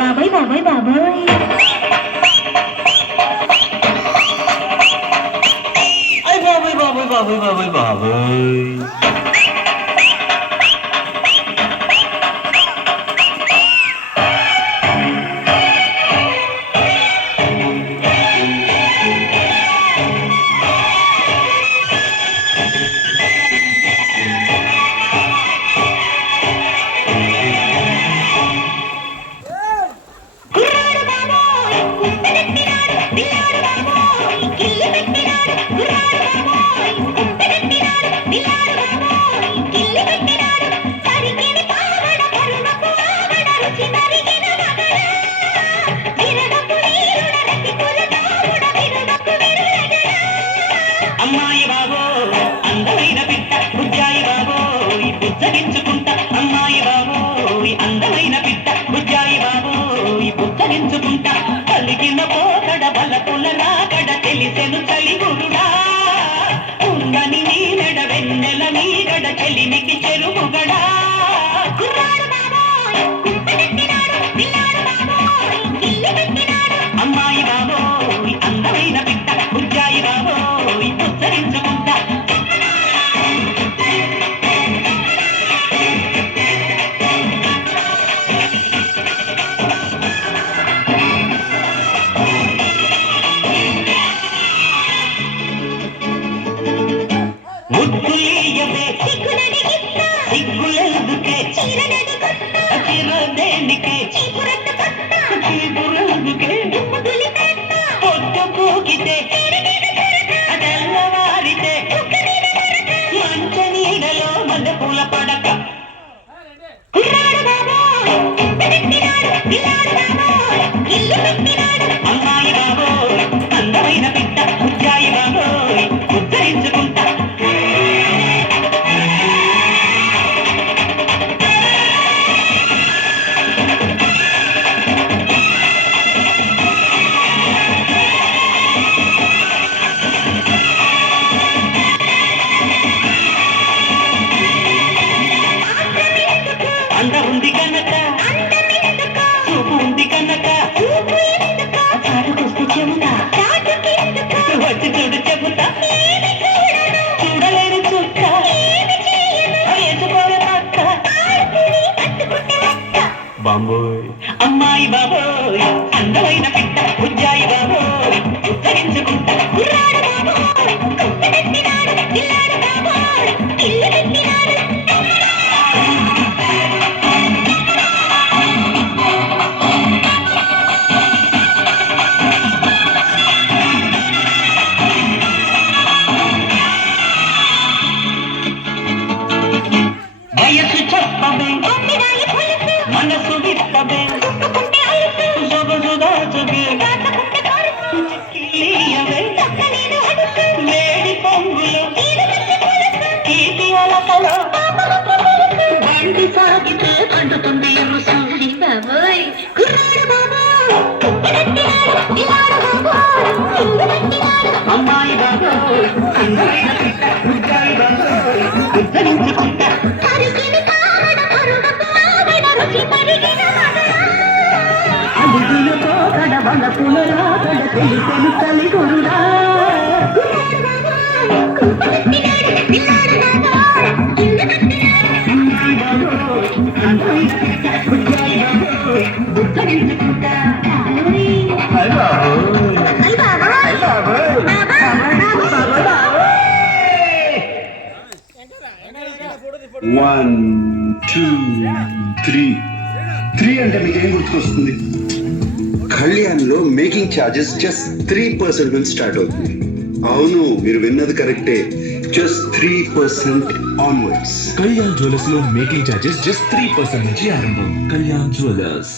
బాబాయ్ బాబాయ్ బాబాయ్ అయ్ బాబాయ్ బాబాయ్ బాబాయ్ బాబాయ్ బాబాయ్ అమ్మాయి బాబో అందమైన పిట్ట బుజ్జాయి బాబో బుజ్జగించుకుంటా అమ్మాయి బాబో అందమైన పిట్ట బుజ్జాయి బాబో బుజ్జగించుకుంటా కలిగిన పోకడ బలపుల రాకడ తెలిసెను చలిగురుడా ఉందని నీనడ వెన్నెల నీగడ చెలిమికి చెరువుగడా అమ్మాయి బాబో అందమైన పిట్ట బుజ్జాయి బాబో ఉచ్చరించుకుంటా ముద్దులీయవే సిగ్గులెందుకే చిరదేనికే చీపురందుకే పొద్దు పూకితే తెల్లవారితే మంచ నీడలో మల్లెపూల పడక అమ్మాయి బాబో అందమైన పిట్ట బుజ్జాయి బాబో ఉద్ధరించుకుంటా అంద ఉంది కనుక చూపు ఉంది కనుక చాటుకొస్తే చెబుతా వచ్చి చూడు చెబుతా చూడలేని చుక్క వేసుకోలే పక్క బాంబోయ్ అమ్మాయి బాబోయ్ అందమైన పిట్ట బుజ్జాయి బాబోయ్ ఉద్ధరించుకుంటా వయసు చెప్పబే మనసు విప్పబే సొగసు దాచబే కిలియవే వేడి పొంగులు కీటి అలకలో బండి సాగితే పండుతుంది రుసు బాబాయ్ అమ్మాయి బాబో అందమైన పిట్ట బుజ్జాయి బాబో ఉద్ధరించుకుంటా అడుగుల పోకడ బలపుల రాకడ తెలిసెను చలిగురుడా అమ్మాయి బాబో అందమైన పిట్ట బుజ్జాయి బాబో ఉద్ధరించుకుంటా హై బాబో వన్ టూ త్రీ అంటే మీకు ఏం గుర్తుకొస్తుంది? కళ్యాణ్లో మేకింగ్ ఛార్జెస్ జస్ట్ 3% నుంచి స్టార్ట్ అవుతుంది. అవును, మీరు విన్నది కరెక్టే, జస్ట్ 3% ఆన్వర్డ్స్. కళ్యాణ్ జ్యువెలర్స్ లో మేకింగ్ ఛార్జెస్ జస్ట్ 3% నుంచి ఆరంభం. కళ్యాణ్ జ్యువెలర్స్.